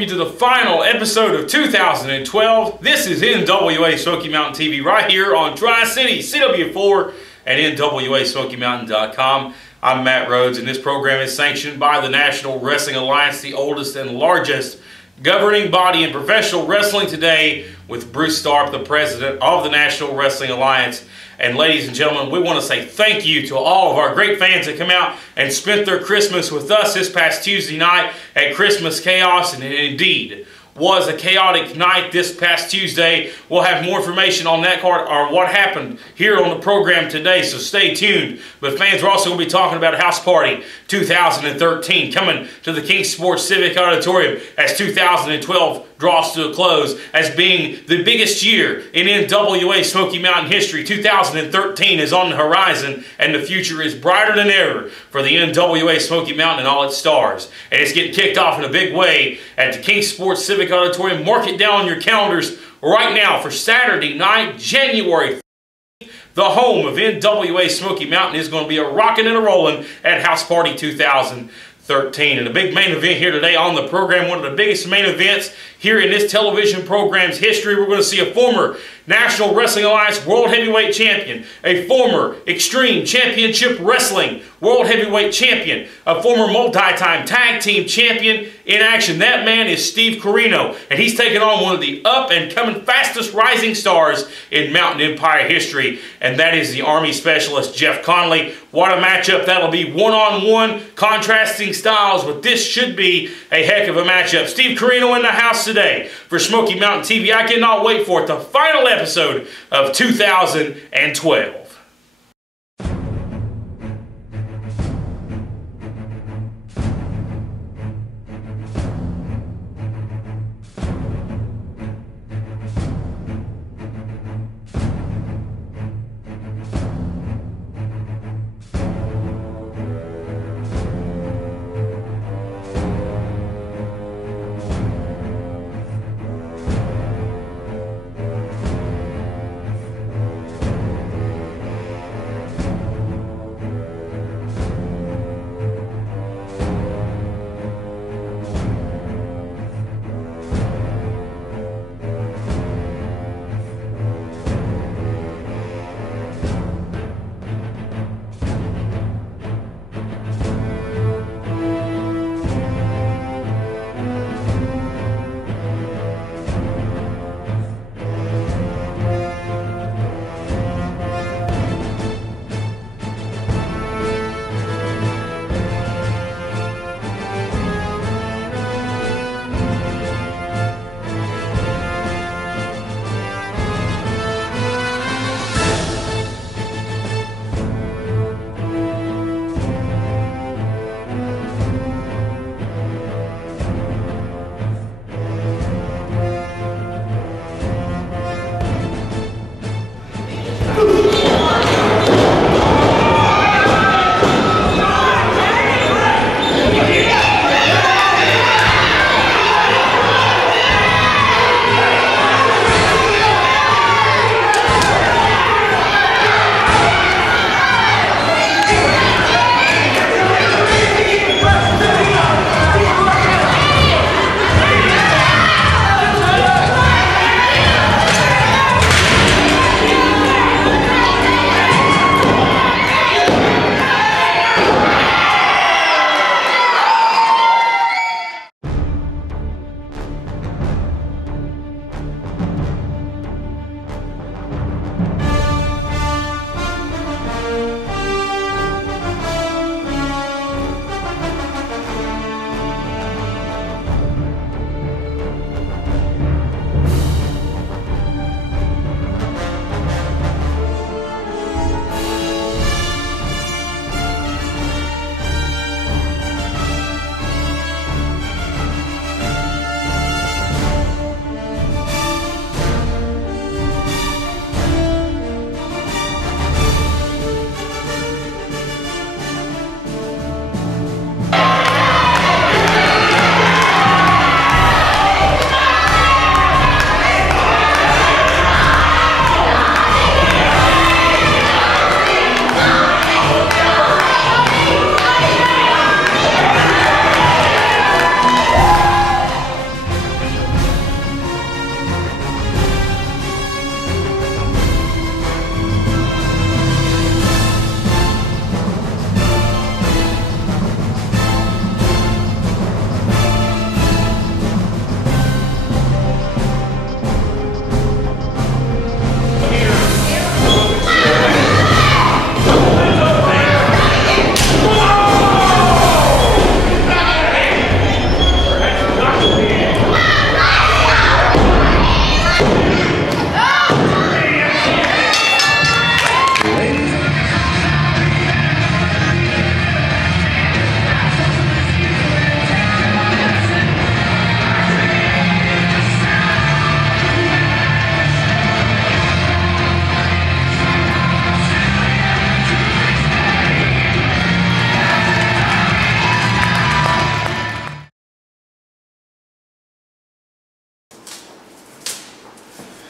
welcome you to the final episode of 2012. This is NWA Smoky Mountain TV right here on Tri-City, CW4, and NWASmokyMountain.com. I'm Matt Rhodes, and this program is sanctioned by the National Wrestling Alliance, the oldest and largest governing body in professional wrestling today, with Bruce Starp, the president of the National Wrestling Alliance. And ladies and gentlemen, we want to say thank you to all of our great fans that come out and spent their Christmas with us this past Tuesday night at Christmas Chaos, and it indeed was a chaotic night this past Tuesday. We'll have more information on that card or what happened here on the program today, so stay tuned. But fans, we're also going to be talking about House Party 2013 coming to the King Sports Civic Auditorium as 2012 draws to a close, as being the biggest year in NWA Smoky Mountain history. 2013 is on the horizon, and the future is brighter than ever for the NWA Smoky Mountain and all its stars. And it's getting kicked off in a big way at the King Sports Civic Auditorium. Mark it down on your calendars right now for Saturday night, January 4th. The home of NWA Smoky Mountain is going to be a rocking and a rolling at House Party 2013. And a big main event here today on the program, one of the biggest main events here in this television program's history. We're going to see a former National Wrestling Alliance World Heavyweight Champion, a former Extreme Championship Wrestling World Heavyweight Champion, a former multi-time Tag Team Champion in action. That man is Steve Corino, and he's taking on one of the up-and-coming fastest rising stars in Mountain Empire history, and that is the Army Specialist Jeff Connelly. What a matchup that'll be, one-on-one, contrasting styles, but this should be a heck of a matchup. Steve Corino in the house today for Smoky Mountain TV. I cannot wait for it. The final episode of 2012.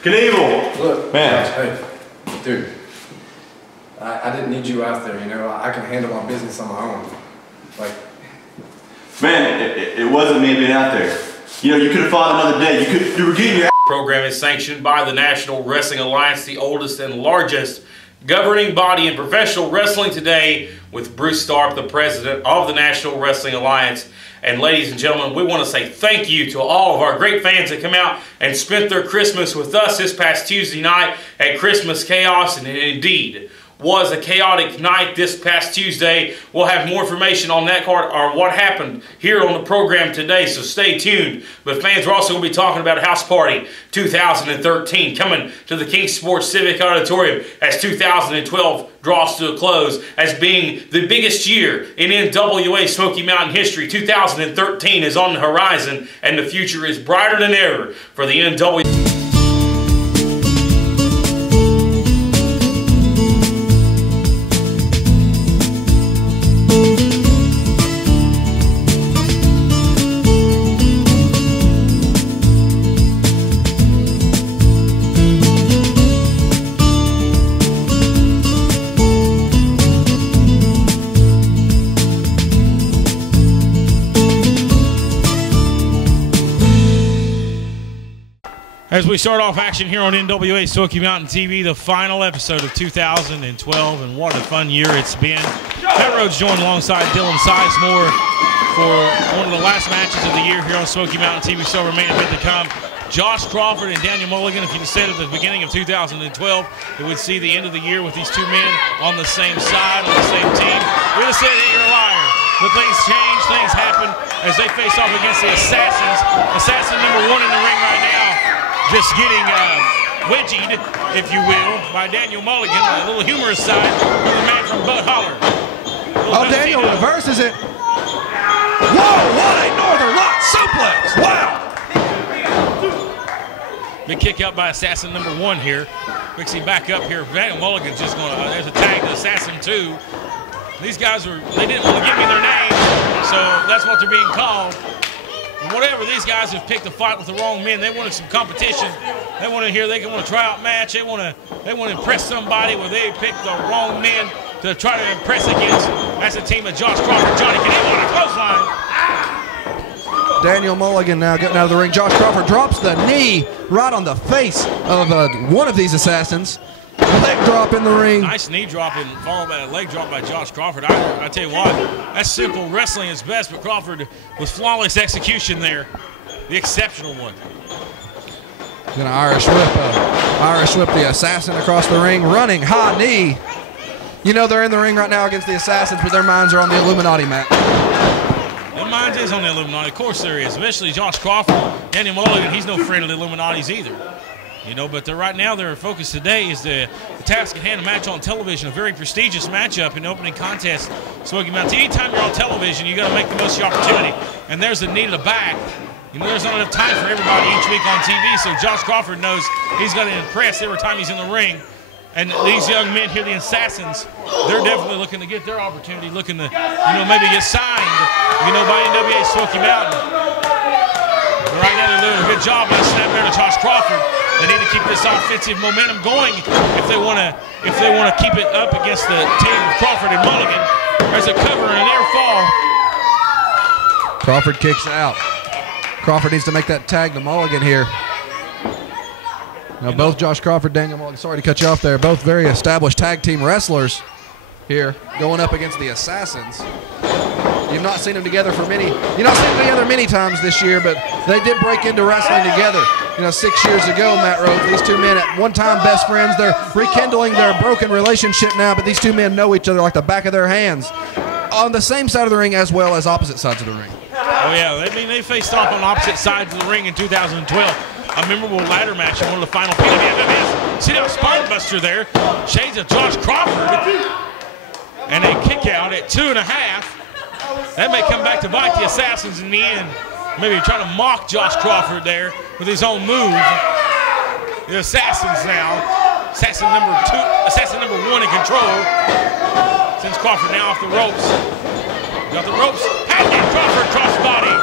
Knievel! Look, man. Hey, dude. I didn't need you out there, you know. I can handle my business on my own. Like, man, it wasn't me being out there. You know, you could have fought another day. You were getting your Program is sanctioned by the National Wrestling Alliance, the oldest and largest governing body in professional wrestling today, with Bruce Starp, the president of the National Wrestling Alliance. And ladies and gentlemen, we want to say thank you to all of our great fans that come out and spent their Christmas with us this past Tuesday night at Christmas Chaos, and it indeed was a chaotic night this past Tuesday. We'll have more information on that card or what happened here on the program today, so stay tuned. But fans, we're also going to be talking about House Party 2013 coming to the King Sports Civic Auditorium as 2012 draws to a close as being the biggest year in NWA Smoky Mountain history. 2013 is on the horizon, and the future is brighter than ever for the NWA. As we start off action here on NWA Smoky Mountain TV, the final episode of 2012, and what a fun year it's been. Matt Rhodes joined alongside Dylan Sizemore for one of the last matches of the year here on Smoky Mountain TV. So remain a bit to come. Josh Crawford and Daniel Mulligan, if you'd have said at the beginning of 2012 it would see the end of the year with these two men on the same side, on the same team, we'd have said, hey, you're a liar. But things change, things happen as they face off against the Assassins. Assassin number 1 in the ring right now, just getting wedgied, if you will, by Daniel Mulligan. A little humorous side from the man from Bud Holler. Oh, Daniel reverses it. Whoa, what a Northern Lock suplex. Wow. Big kick out by Assassin number 1 here. Fixing back up here. Daniel Mulligan's just going to, there's a tag to Assassin 2. These guys they didn't want to give me their names, so that's what they're being called. Whatever, these guys have picked a fight with the wrong men. They wanted some competition. They want to hear they want a tryout match. They want to impress somebody where they picked the wrong men to try to impress against. That's a team of Josh Crawford, Johnny Connelly on a clothesline. Daniel Mulligan now getting out of the ring. Josh Crawford drops the knee right on the face of one of these Assassins. Leg drop in the ring. Nice knee drop and followed by a leg drop by Josh Crawford. I tell you what, that's simple wrestling is best, but Crawford with flawless execution there, the exceptional one. Gonna Irish whip the Assassin across the ring, running high knee. You know they're in the ring right now against the Assassins, but their minds are on the Illuminati mat. Their minds is on the Illuminati, of course there is, especially Josh Crawford. Daniel Mulligan, he's no friend of the Illuminati's either. You know, but right now their focus today is the task at hand, a match on television, a very prestigious matchup in the opening contest. Smoky Mountain. Anytime you're on television, you got to make the most of your opportunity. And there's a knee to the back. You know, there's not enough time for everybody each week on TV, so Josh Crawford knows he's got to impress every time he's in the ring. And these young men here, the Assassins, they're definitely looking to get their opportunity, looking to, you know, maybe get signed, you know, by NWA Smoky Mountain. But right now they're doing a good job. Let's snap there to Josh Crawford. They need to keep this offensive momentum going if they want to keep it up against the team of Crawford and Mulligan. There's a cover and an air fall. Crawford kicks out. Crawford needs to make that tag to Mulligan here. Now both Josh Crawford, Daniel Mulligan, sorry to cut you off there, both very established tag team wrestlers here going up against the Assassins. You've not seen them together many times this year, but they did break into wrestling together. You know, 6 years ago, Matt Rhodes, these two men at one time best friends. They're rekindling their broken relationship now, but these two men know each other like the back of their hands on the same side of the ring as well as opposite sides of the ring. Oh yeah, they faced off on opposite sides of the ring in 2012. A memorable ladder match in one of the final PWFs. See that spine buster there? Shades of Josh Crawford. And a kick out at 2.5. That may come back to bite the Assassins in the end. Maybe trying to mock Josh Crawford there with his own move. The Assassins now. Assassin number 1 in control. Sends Crawford now off the ropes. Got the ropes. Hacking Crawford crossbody.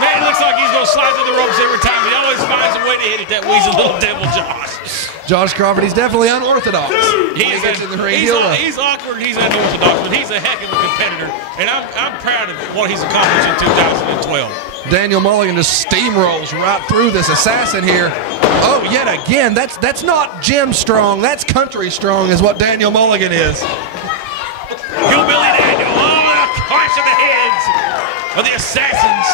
Man, it looks like he's going to slide through the ropes every time. He always finds a way to head at that wheezing little devil, Josh. Josh Crawford, he's definitely unorthodox. He's awkward, he's unorthodox, but he's a heck of a competitor, and I'm proud of what he's accomplished in 2012. Daniel Mulligan just steamrolls right through this assassin here. Oh, yet again, that's not Jim Strong, that's country strong is what Daniel Mulligan is. Hillbilly Daniel, the clash of the heads of the assassins.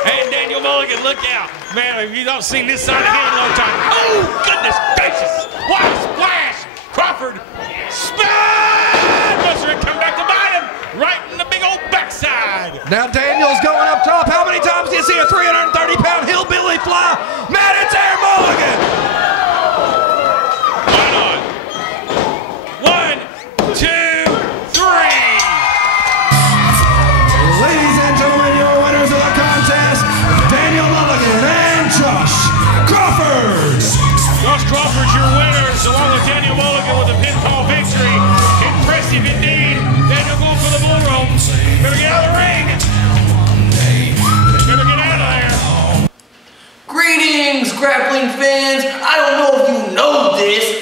And Daniel Mulligan, look out. Man, if you don't seen this side of him in a long time. Oh, goodness gracious. What a splash. Crawford, Buster, and come back to bite him. Right in the big old backside. Now Daniel's going up top. How many times do you see a 330-pound hillbilly fly? Man, it's Air Mulligan. Why not? 1, 2, 3. Ladies and gentlemen, your winners of the contest, Daniel Mulligan and Josh Crawford. Josh Crawford's your winners, along with Daniel Mulligan with a pinfall victory. Impressive indeed. Daniel going for the bull rope. Better get out of the ring. Better get out of there. Greetings, grappling fans. I don't know if you know this.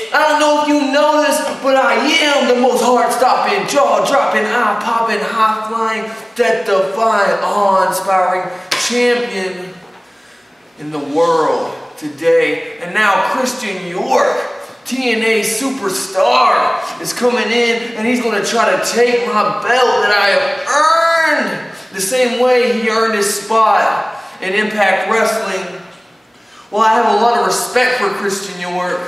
But I am the most heart-stopping, jaw-dropping, eye-popping, high-flying, death-defying, awe-inspiring champion in the world today. And now Christian York, TNA superstar, is coming in, and he's going to try to take my belt that I have earned the same way he earned his spot in Impact Wrestling. Well, I have a lot of respect for Christian York,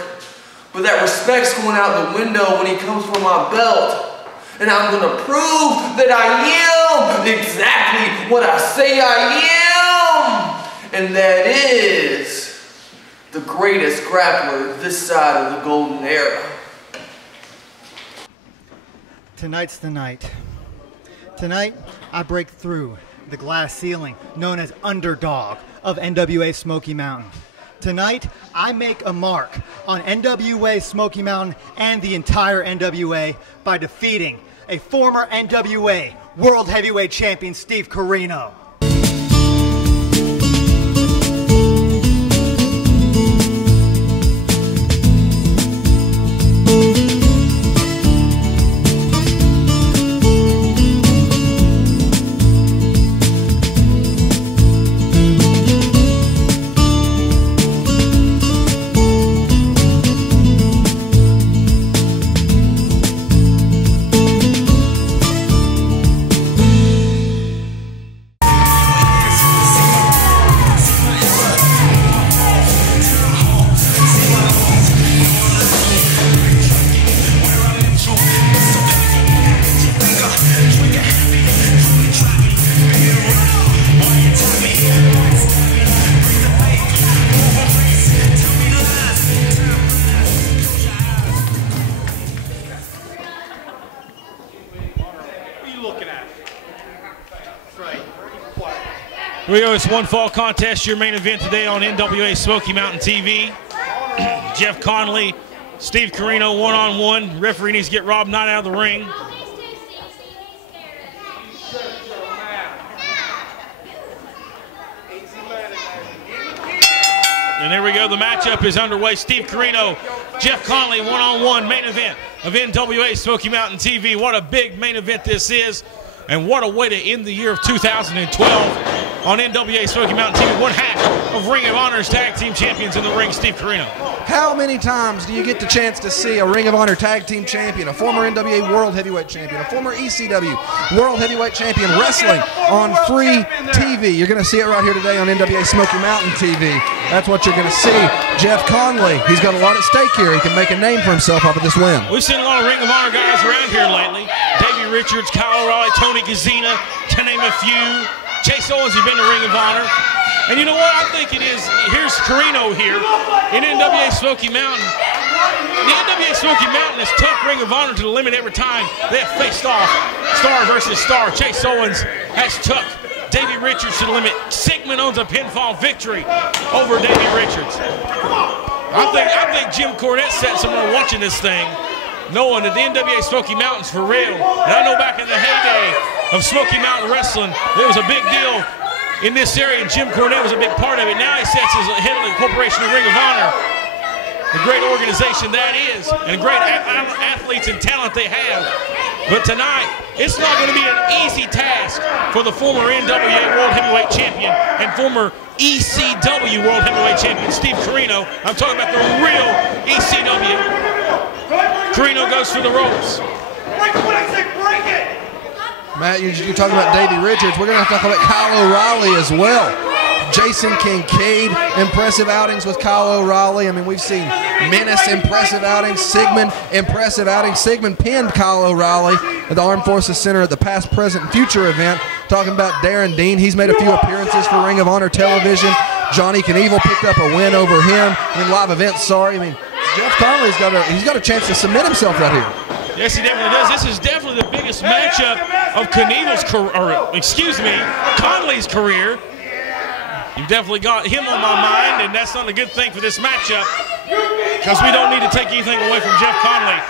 but that respect's going out the window when he comes for my belt. And I'm going to prove that I am exactly what I say I am. And that is the greatest grappler this side of the golden era. Tonight's the night. Tonight, I break through the glass ceiling known as underdog of NWA Smoky Mountain. Tonight, I make a mark on NWA Smoky Mountain and the entire NWA by defeating a former NWA World Heavyweight Champion, Steve Corino. Here we go, it's one fall contest, your main event today on NWA Smoky Mountain TV. Jeff Connelly, Steve Corino, one-on-one. Referee needs to get Rob Knight out of the ring. And there we go, the matchup is underway. Steve Corino, Jeff Connelly, one-on-one, main event of NWA Smoky Mountain TV. What a big main event this is, and what a way to end the year of 2012 on NWA Smoky Mountain TV. One half of Ring of Honor's tag team champions in the ring, Steve Corino. How many times do you get the chance to see a Ring of Honor tag team champion, a former NWA World Heavyweight Champion, a former ECW World Heavyweight Champion wrestling on free TV? You're going to see it right here today on NWA Smoky Mountain TV. That's what you're going to see. Jeff Connelly, he's got a lot at stake here. He can make a name for himself off of this win. We've seen a lot of Ring of Honor guys around here lately. Davey Richards, Kyle O'Reilly, Tony Gazzina, to name a few. Chase Owens has been to Ring of Honor. And you know what I think it is? Here's Corino here in NWA Smoky Mountain. The NWA Smoky Mountain has took Ring of Honor to the limit every time they have faced off star versus star. Chase Owens has took Davey Richards to the limit. Sigmund owns a pinfall victory over Davey Richards. I think Jim Cornette sat somewhere watching this thing, knowing that the NWA Smoky Mountain's for real. And I know back in the heyday of Smoky Mountain Wrestling, it was a big deal in this area, and Jim Cornette was a big part of it. Now he sets his head of the corporation of Ring of Honor, the great organization that is, and great athletes and talent they have. But tonight, it's not going to be an easy task for the former NWA World Heavyweight Champion and former ECW World Heavyweight Champion, Steve Corino. I'm talking about the real ECW. Corino goes through the ropes. Break it when I say break it! Matt, you're talking about Davey Richards. We're going to have to talk about Kyle O'Reilly as well. Jason Kincaid, impressive outings with Kyle O'Reilly. I mean, we've seen Menace, impressive outings. Sigmund, impressive outings. Sigmund pinned Kyle O'Reilly at the Armed Forces Center at the Past, Present, and Future event. Talking about Darren Dean, he's made a few appearances for Ring of Honor television. Johnny Knievel picked up a win over him in live events. Sorry, I mean, Jeff Connelly's got a chance to submit himself right here. Yes, he definitely does. This is definitely the biggest matchup of Knievel's career, or excuse me, Connelly's career. You've definitely got him on my mind, and that's not a good thing for this matchup, because we don't need to take anything away from Jeff Connelly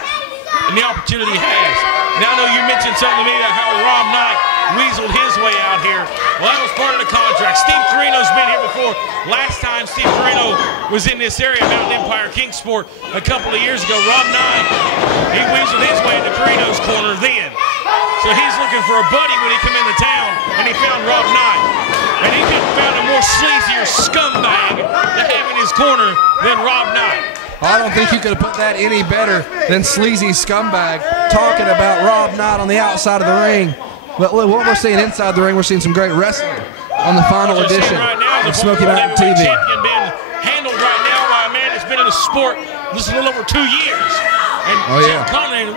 and the opportunity he has. Now I know you mentioned something to me about how Rob Knight weaseled his way out here. Well, that was part of the contract. Steve Corino's been here before. Last time Steve Corino was in this area, Mountain Empire Kingsport, a couple of years ago, Rob Knight, he weaseled his way into Corino's corner then. So he's looking for a buddy when he come into town, and he found Rob Knight. And he couldn't found a more sleazier scumbag to have in his corner than Rob Knight. I don't think you could have put that any better than sleazy scumbag talking about Rob Knight on the outside of the ring. But what we're seeing inside the ring, we're seeing some great wrestling on the final edition of Smoky Mountain TV. Champion being handled right now by a man that's been in the sport this is a little over 2 years. And Jeff Connelly,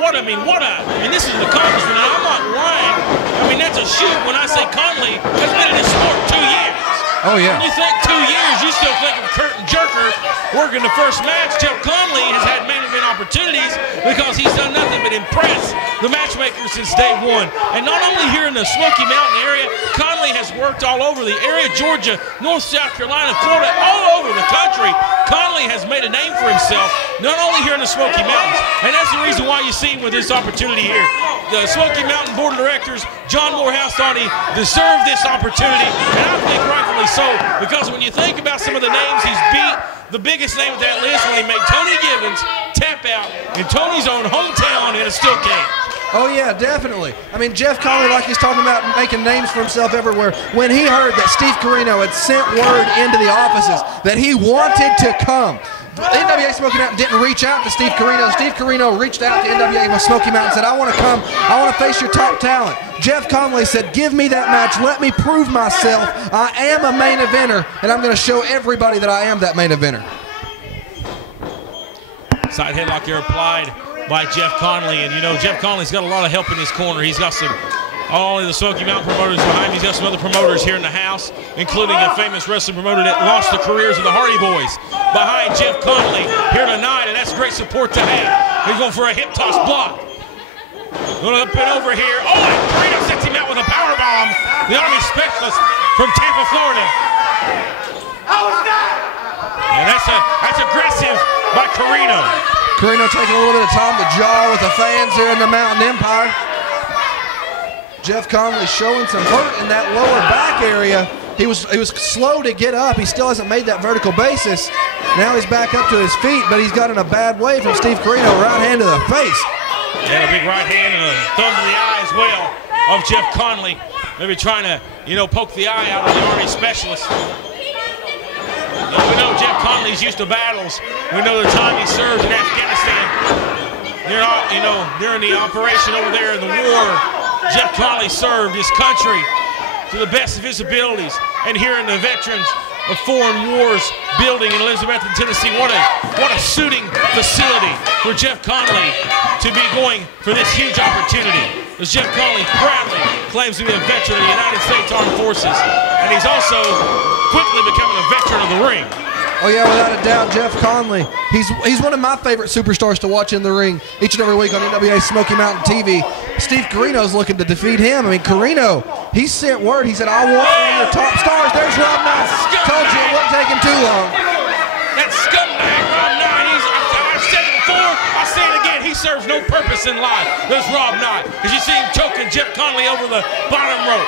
this is an accomplishment, and I'm not lying. I mean, that's a shoot when I say Connelly has been in the sport 2 years. Oh, yeah. When you think 2 years, you still think of Kurt and Jerker working the first match. Jeff Connelly has had main event opportunities because he's done nothing but impress the matchmakers since day one. And not only here in the Smoky Mountain area, Connelly has worked all over the area, Georgia, North, South Carolina, Florida, all over the country. Connelly has made a name for himself, not only here in the Smoky Mountains, and that's the reason why you see him with this opportunity here. The Smoky Mountain Board of Directors, John Morehouse, thought he deserved this opportunity, and I think rightfully so, because when you think about some of the names he's beat, the biggest name of that list when he made Tony Gibbons tap out in Tony's own hometown in a steel cage. Oh, yeah, definitely. I mean, Jeff Connelly, like he's talking about making names for himself everywhere, when he heard that Steve Corino had sent word into the offices that he wanted to come, NWA Smoky Mountain didn't reach out to Steve Corino. Steve Corino reached out to NWA Smoky Mountain and said, I want to come. I want to face your top talent. Jeff Connelly said, give me that match. Let me prove myself. I am a main eventer, and I'm going to show everybody that I am that main eventer. Side headlock here applied by Jeff Connelly. And, you know, Jeff Connelly's got a lot of help in his corner. He's got some, not only the Smoky Mountain promoters behind him, he's got some other promoters here in the house, including a famous wrestling promoter that launched the careers of the Hardy Boys behind Jeff Connelly here tonight, and that's great support to have. He's going for a hip toss block. Going up and over here. Oh, and Corino sets him out with a power bomb. The Army specialist from Tampa, Florida. How was that? And that's aggressive by Corino. Corino taking a little bit of time to jaw with the fans here in the Mountain Empire. Jeff Connelly showing some hurt in that lower back area. He was slow to get up. He still hasn't made that vertical basis. Now he's back up to his feet, but he's got in a bad way from Steve Corino. Right hand to the face. Yeah, a big right hand and a thumb to the eye as well of Jeff Connelly. Maybe trying to, you know, poke the eye out of the Army specialist. We know Jeff Connelly's used to battles. We know the time he served in Afghanistan. During the operation over there in the war, Jeff Connelly served his country to the best of his abilities. And here in the Veterans of Foreign Wars building in Elizabethton, Tennessee, what a suiting facility for Jeff Connelly to be going for this huge opportunity. As Jeff Connelly proudly claims to be a veteran of the United States Armed Forces, and he's also quickly becoming a veteran of the ring. Oh yeah, without a doubt, Jeff Connelly. He's one of my favorite superstars to watch in the ring each and every week on NWA Smoky Mountain TV. Steve Corino's looking to defeat him. I mean, Corino, he sent word. He said, I want one of your top stars. There's Rob Knight. Told you it wouldn't take him too long. That scumbag, Rob Knight, I've said it before, I'll say it again, he serves no purpose in life. There's Rob Knight. As you see him choking Jeff Connelly over the bottom rope.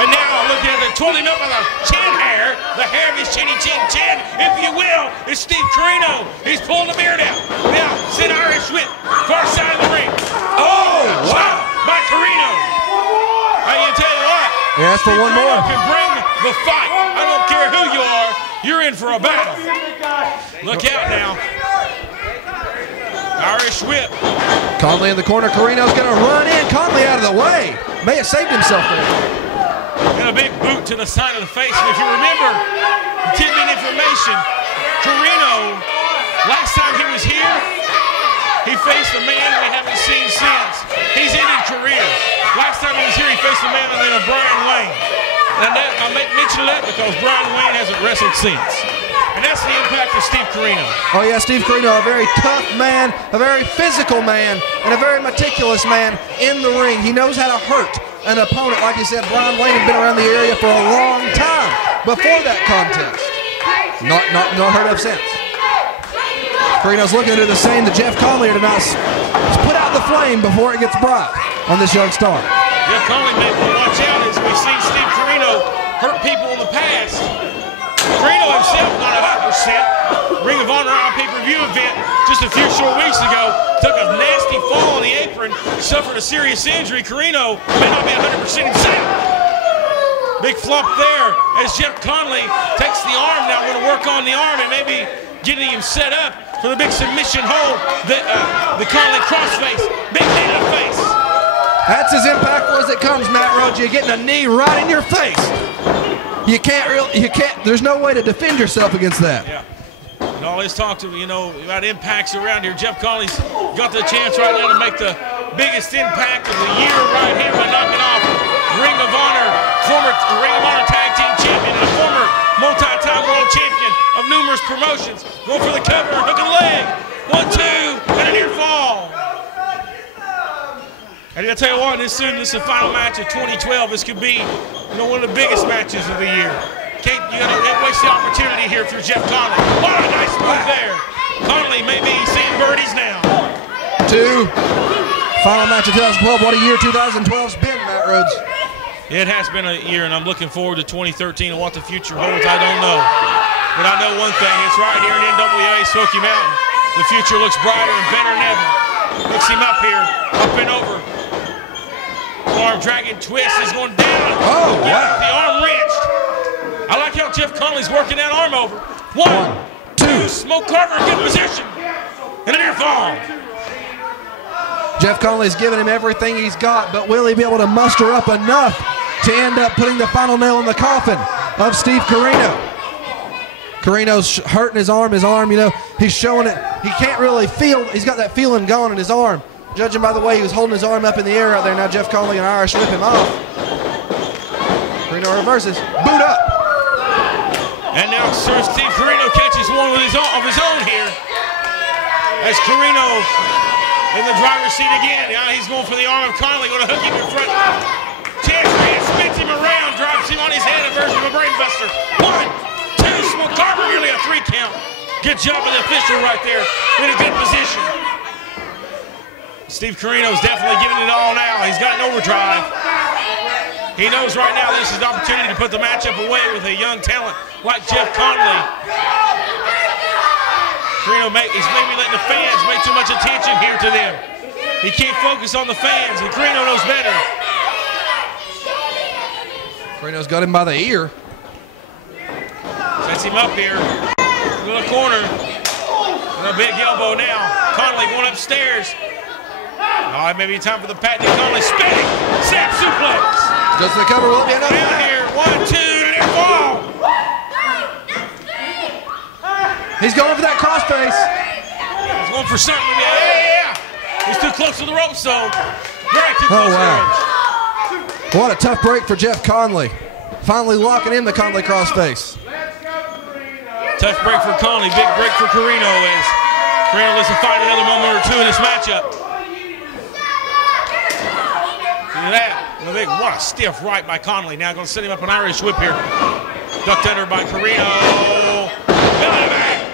And now looking at the twirling up of the chin hair, the hair of his chin, if you will, is Steve Corino. He's pulling the beard out. Now, Sid Irish whip, far side of the ring. Oh, wow, by Corino. I can tell you what. Yeah, that's for one more. Can bring the fight. I don't care who you are. You're in for a battle. Look out now. Irish whip. Connelly in the corner. Corino's going to run in. Connelly out of the way. May have saved himself there. And a big boot to the side of the face. And if you remember, tidbit information, Corino, last time he was here, he faced a man we haven't seen since. He's ended career. Last time he was here, he faced a man by the name of Brian Wayne. And I mention that because Brian Wayne hasn't wrestled since. And that's the impact of Steve Corino. Oh yeah, Steve Corino, a very tough man, a very physical man, and a very meticulous man in the ring. He knows how to hurt an opponent. Like you said, Brian Wayne had been around the area for a long time before that contest. Not heard of since. Corino's looking to do the same to Jeff Connelly tonight. Put out the flame before it gets bright on this young star. Jeff Connelly may want to watch out as we've seen Steve Corino hurt people in the past. Corino himself not 100%. Ring of Honor pay-per-view event just a few short weeks ago. Took a nasty fall on the apron, suffered a serious injury. Corino may not be 100% himself. Big flop there as Jeff Connelly takes the arm now. Going to work on the arm and maybe getting him set up for the big submission hold. The Connelly crossface. Big knee to the face. That's as impactful as it comes, Matt Rhodes. You're getting a knee right in your face. There's no way to defend yourself against that. Yeah. And all this talk about impacts around here. Jeff Connelly's got the chance right now to make the biggest impact of the year right here by knocking off Ring of Honor, former Ring of Honor Tag Team Champion and a former multi-time world champion of numerous promotions. Going for the cover, hook and leg. 1, 2, and a near fall. And I tell you what, this is the final match of 2012. This could be, one of the biggest matches of the year. You gotta waste the opportunity here if you're Jeff Connelly. What a nice move there. Connelly may be seeing birdies now. 2. Final match of 2012. What a year 2012's been, Matt Rhodes. It has been a year, and I'm looking forward to 2013 and what the future holds. I don't know. But I know one thing. It's right here in NWA Smoky Mountain. The future looks brighter and better than ever. Looks him up here, up and over. Arm dragon twist is going down. Oh, wow. The arm wrenched. I like how Jeff Connelly's working that arm over. 1, 2. Smoke Carver in good position. And a near fall. Jeff Connelly's giving him everything he's got, but will he be able to muster up enough to end up putting the final nail in the coffin of Steve Corino? Corino's hurting his arm, he's showing it. He can't really feel, he's got that feeling going in his arm. Judging by the way he was holding his arm up in the air out there, now Jeff Connelly and Irish whip him off. Corino reverses, boot up. And now Sir Steve Corino catches one with of his own here. As Corino in the driver's seat again. Now he's going for the arm of Connelly, going to hook him in front. Chance for him, spins him around, drops him on his head, a version of a brain buster. 1, 2, Smoke Carver, nearly a 3 count. Good job of the official right there, in a good position. Steve Corino's definitely giving it all now. He's got an overdrive. He knows right now this is the opportunity to put the matchup away with a young talent like Jeff Connelly. Corino is maybe letting the fans make too much attention here to them. He can't focus on the fans, and Corino knows better. Corino's got him by the ear. Sets him up here. To the corner. And a big elbow now. Connelly going upstairs. Oh, it may be time for the patent. Connelly spinning. Snap suplex. Does the cover will be enough? Down here. 1, 2, and a fall. He's going for that crossface. He's going for something. Yeah. He's too close to the rope, so. Very too close to the ropes. What a tough break for Jeff Connelly. Finally locking in the Connelly crossface. Tough break for Connelly. Big break for Corino as Corino lets him fight another moment or two in this matchup. Look at that. What a stiff right by Connelly. Now going to set him up an Irish whip here. Ducked under by Corino. Belly back.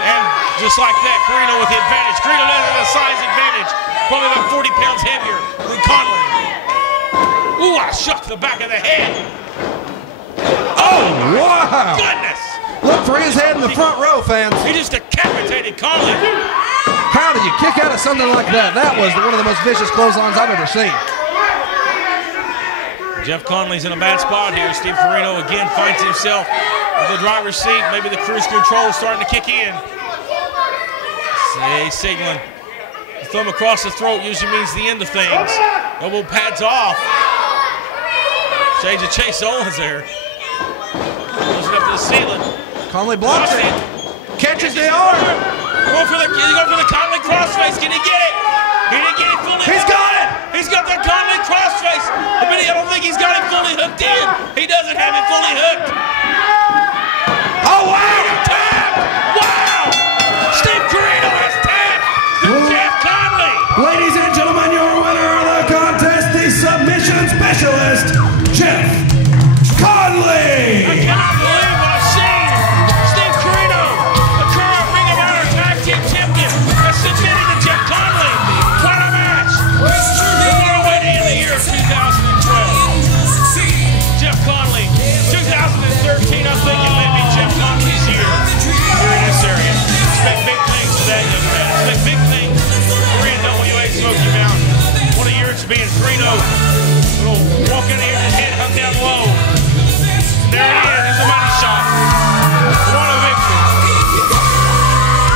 And just like that, Corino with the advantage. Corino has a size advantage. Probably about 40 pounds heavier than Connelly. Ooh, what a shot to the back of the head. Oh, wow. Goodness. Look for his head in the front row, fans. He just decapitated Connelly. How do you kick out of something like that? That was one of the most vicious clotheslines I've ever seen. Jeff Connelly's in a bad spot here. Steve Corino again finds himself in the driver's seat. Maybe the cruise control starting to kick in. He's signaling. The thumb across the throat usually means the end of things. Elbow pads off. Shades of Chase Owens there. Goes it up to the ceiling. Connelly blocks it. Catches the arm. Going for the Connelly crossface. Can he get it? He didn't get it fully. He's got it. He's got the Connelly crossface. But I don't think he's got it fully hooked in. He doesn't have it fully hooked. Oh, wow. Tap! Wow! Steve Corino has tapped Jeff Connelly. Ladies and gentlemen, your winner of the contest, the submission specialist, Jeff Connelly. I cannot believe what I've seen. Steve Corino, the current Ring of Honor Tag Team Champion, has submitted to Jeff Connelly. What a match! What a way to end the year of 2012. Jeff Connelly, 2013, I'm thinking maybe Jeff Connelly's year here in this area. Expect big things today, young man. Expect big things for NWA Smoky Mountain. What a year it's been. Corino will walk in here and head hung down low. There it is. It's a money shot. What a victory.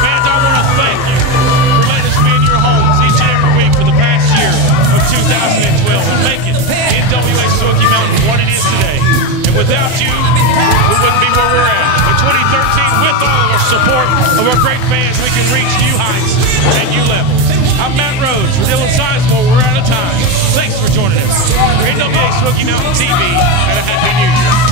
Fans, I want to thank you for letting us be in your homes each and every week for the past year of 2012 and making NWA Smoky Mountain what it is today. And without you, we wouldn't be where we're at. In 2013, with all of our support of our great fans, we can reach new heights and new levels. I'm Matt Rhodes. For Dylan Sizemore, we're out of time. Thanks for joining us for NWA Smoky Mountain TV, and a Happy New Year.